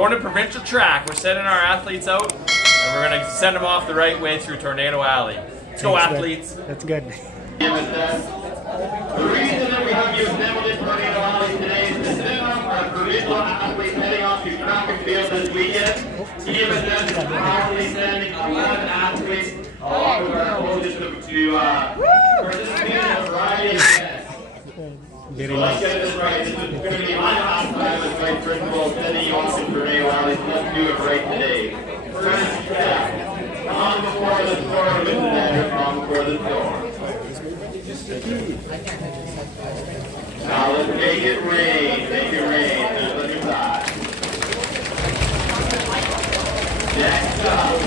going to Provincial track. We're sending our athletes out, and we're going to send them off the right way through Tornado Alley. Let's go, athletes. That's good. The reason that we have you assembled in Tornado Alley today is to send off our provincial athletes heading off to track and field this weekend. TMSS is proudly sending 11 athletes along with our coaches to participate in a variety of events. So let's get this right. This is going to be my last time as vice principal sending you off to Tornado Alley. So let's do it right today. First step, calm before the storm, Mr. Andrew, calm before the storm. Now let's make it rain, make it rain, just on your side. Next up,